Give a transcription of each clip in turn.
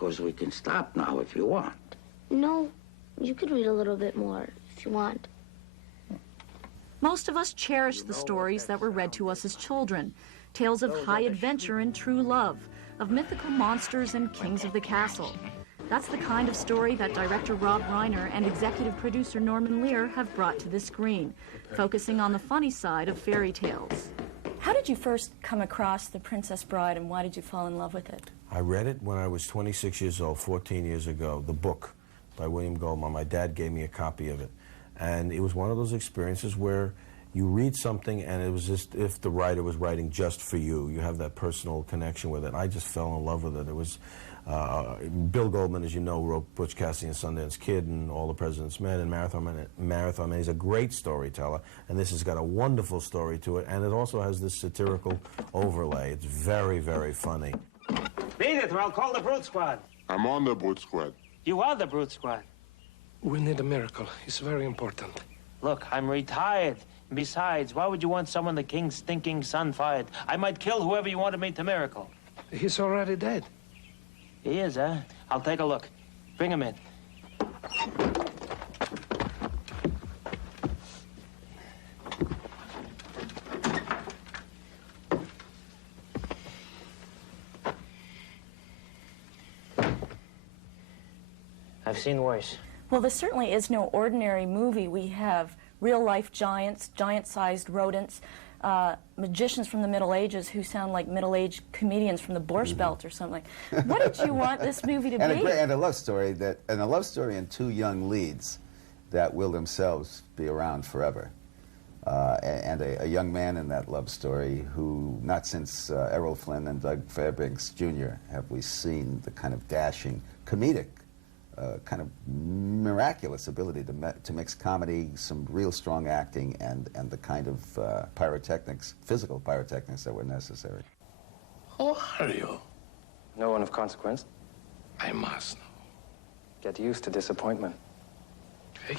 Because we can stop now if you want. No, you could read a little bit more if you want. Most of us cherish the stories that were read to us as children. Tales of high adventure and true love, of mythical monsters and kings of the castle. That's the kind of story that director Rob Reiner and executive producer Norman Lear have brought to the screen, focusing on the funny side of fairy tales. How did you first come across The Princess Bride, and why did you fall in love with it? I read it when I was 26 years old, 14 years ago, the book by William Goldman. My dad gave me a copy of it. And it was one of those experiences where you read something and it was just if the writer was writing just for you. You have that personal connection with it. I just fell in love with it. It was, Bill Goldman, as you know, wrote Butch Cassidy and Sundance Kid and All the President's Men and Marathon Man. He's a great storyteller, and this has got a wonderful story to it, and it also has this satirical overlay. It's very, very funny. Beat it, or I'll call the Brute Squad. I'm on the Brute Squad. You are the Brute Squad. We need a miracle. It's very important. Look, I'm retired. Besides, why would you want someone the king's stinking son fired? I might kill whoever you want to make the miracle. He's already dead. He is, huh? I'll take a look. Bring him in. I've seen worse. Well, this certainly is no ordinary movie. We have real-life giants, giant-sized rodents, magicians from the Middle Ages who sound like middle-aged comedians from the Borscht Belt or something. What did you want this movie to be? And a love story and two young leads that will themselves be around forever. And a young man in that love story who, not since Errol Flynn and Doug Fairbanks Jr. have we seen the kind of dashing, comedic, kind of miraculous ability to mix comedy, some real strong acting, and the kind of pyrotechnics, physical pyrotechnics that were necessary. Who are you? No one of consequence. I must know. Get used to disappointment. Okay.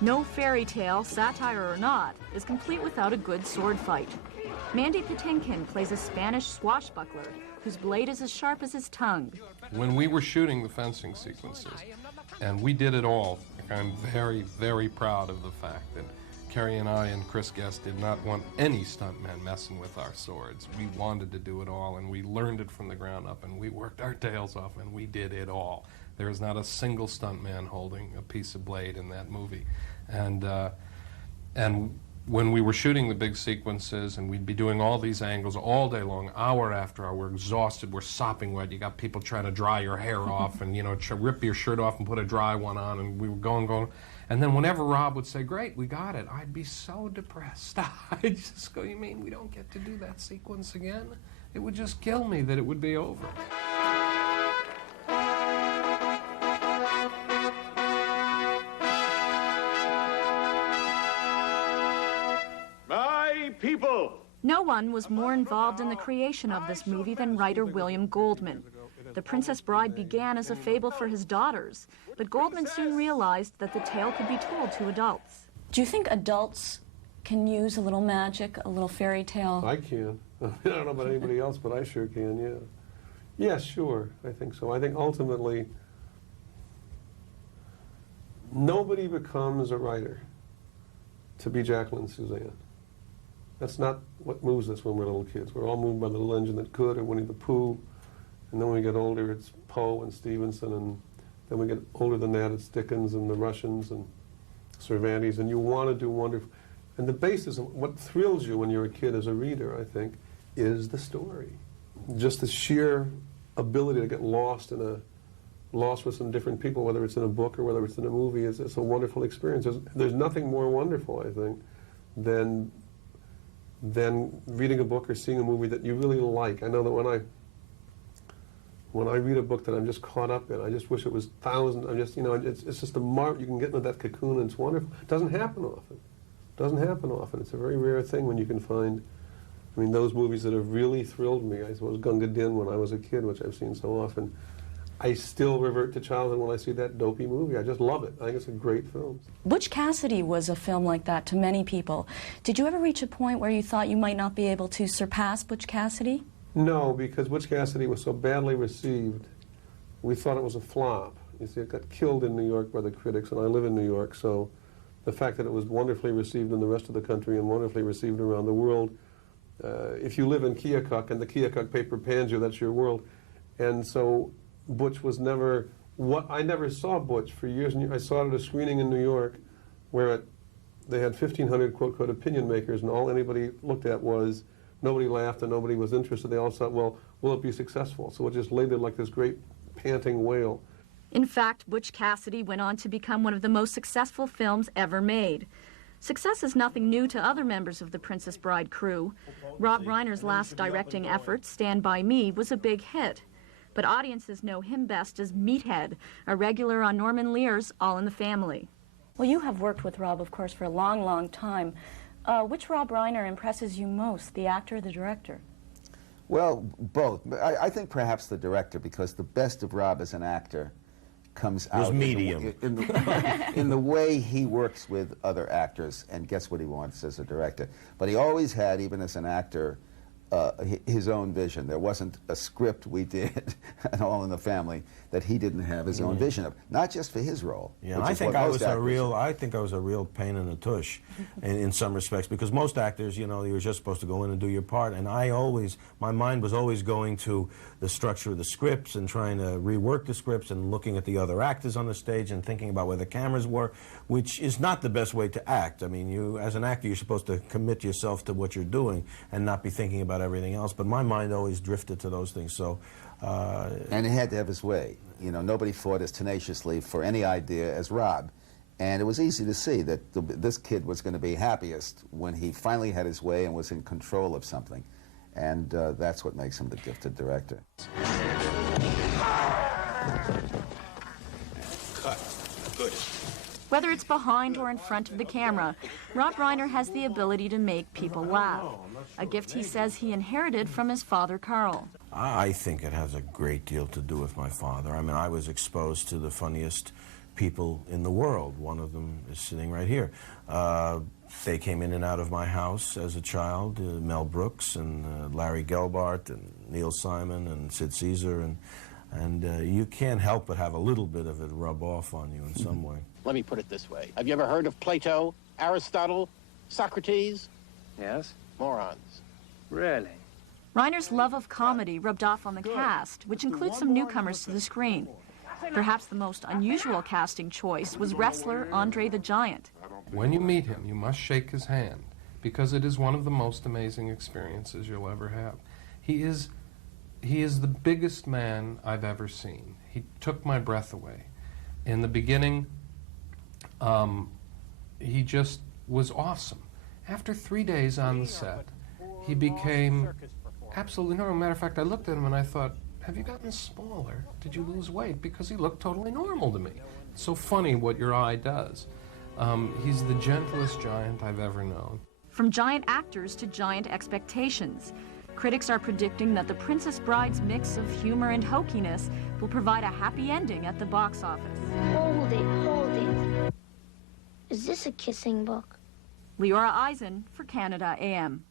No fairy tale, satire or not, is complete without a good sword fight. Mandy Patinkin plays a Spanish swashbuckler whose blade is as sharp as his tongue. When we were shooting the fencing sequences, and we did it all, I'm very, very proud of the fact that Kerry and I and Chris Guest did not want any stuntman messing with our swords. We wanted to do it all, and we learned it from the ground up, and we worked our tails off, and we did it all. There is not a single stuntman holding a piece of blade in that movie. And when we were shooting the big sequences and we'd be doing all these angles all day long, hour after hour, we're exhausted, we're sopping wet, you got people trying to dry your hair off and, you know, rip your shirt off and put a dry one on, and we were going. And then whenever Rob would say, great, we got it, I'd be so depressed. I'd just go, you mean we don't get to do that sequence again? It would just kill me that it would be over. People! No one was more involved in the creation of this movie than writer William Goldman. The Princess Bride began as a fable for his daughters, but Goldman soon realized that the tale could be told to adults. Do you think adults can use a little magic, a little fairy tale? I can. I don't know about anybody else, but I sure can, yeah. Yeah, sure, I think so. I think ultimately, nobody becomes a writer to be Jacqueline Suzanne. That's not what moves us when we're little kids. We're all moved by the Little Engine That Could or Winnie the Pooh. And then when we get older, it's Poe and Stevenson. And then we get older than that, it's Dickens and the Russians and Cervantes. And you want to do wonderful. And the basis of what thrills you when you're a kid as a reader, I think, is the story. Just the sheer ability to get lost with some different people, whether it's in a book or whether it's in a movie, it's a wonderful experience. There's nothing more wonderful, I think, than reading a book or seeing a movie that you really like. I know that when I read a book that I'm just caught up in, I just wish it was thousands. I'm just, you know, it's just a mark. You can get into that cocoon and it's wonderful. It doesn't happen often. It doesn't happen often. It's a very rare thing when you can find, I mean, those movies that have really thrilled me. I suppose Gunga Din when I was a kid, which I've seen so often. I still revert to childhood when I see that dopey movie. I just love it. I think it's a great film. Butch Cassidy was a film like that to many people. Did you ever reach a point where you thought you might not be able to surpass Butch Cassidy? No, because Butch Cassidy was so badly received, we thought it was a flop. You see, it got killed in New York by the critics, and I live in New York, so the fact that it was wonderfully received in the rest of the country and wonderfully received around the world, if you live in Keokuk and the Keokuk paper pans you, that's your world. And so Butch was never, I never saw Butch for years and years. I saw it at a screening in New York where they had 1,500 quote opinion makers, and all anybody looked at was, nobody laughed and nobody was interested. They all thought, well, will it be successful? So it just lay there like this great panting whale. In fact, Butch Cassidy went on to become one of the most successful films ever made. Success is nothing new to other members of the Princess Bride crew. Rob Reiner's last directing effort, Stand By Me, was a big hit. But audiences know him best as Meathead, a regular on Norman Lear's All in the Family. Well, you have worked with Rob, of course, for a long, long time. Which Rob Reiner impresses you most, the actor or the director? Well, both. I think perhaps the director, because the best of Rob as an actor comes out medium. In the way he works with other actors and gets what he wants as a director. But he always had, even as an actor, his own vision. There wasn't a script we did at All in the Family that he didn't have his own vision of, not just for his role. Yeah, I think I was a real pain in the tush in some respects, because most actors, you know, you were just supposed to go in and do your part, and my mind was always going to the structure of the scripts and trying to rework the scripts and looking at the other actors on the stage and thinking about where the cameras were, which is not the best way to act. I mean, as an actor, you're supposed to commit yourself to what you're doing and not be thinking about everything else, but my mind always drifted to those things. So, and he had to have his way. You know, nobody fought as tenaciously for any idea as Rob. And it was easy to see that this kid was going to be happiest when he finally had his way and was in control of something. And that's what makes him the gifted director. Cut. Good. Whether it's behind or in front of the camera, Rob Reiner has the ability to make people laugh, a gift he says he inherited from his father, Carl. I think it has a great deal to do with my father. I mean, I was exposed to the funniest people in the world. One of them is sitting right here. They came in and out of my house as a child, Mel Brooks and Larry Gelbart and Neil Simon and Sid Caesar, and you can't help but have a little bit of it rub off on you in some way. Let me put it this way. Have you ever heard of Plato, Aristotle, Socrates? Yes? Morons. Really? Reiner's love of comedy rubbed off on the cast, which includes some newcomers to the screen. Perhaps the most unusual casting choice was wrestler Andre the Giant. When you meet him, you must shake his hand, because it is one of the most amazing experiences you'll ever have. He is the biggest man I've ever seen. He took my breath away. In the beginning, he just was awesome. After 3 days on the set, he became absolutely normal. Matter of fact, I looked at him and I thought, have you gotten smaller? Did you lose weight? Because he looked totally normal to me. It's so funny what your eye does. He's the gentlest giant I've ever known. From giant actors to giant expectations, critics are predicting that The Princess Bride's mix of humor and hokiness will provide a happy ending at the box office. Hold it. Is this a kissing book? Leora Eisen for Canada AM.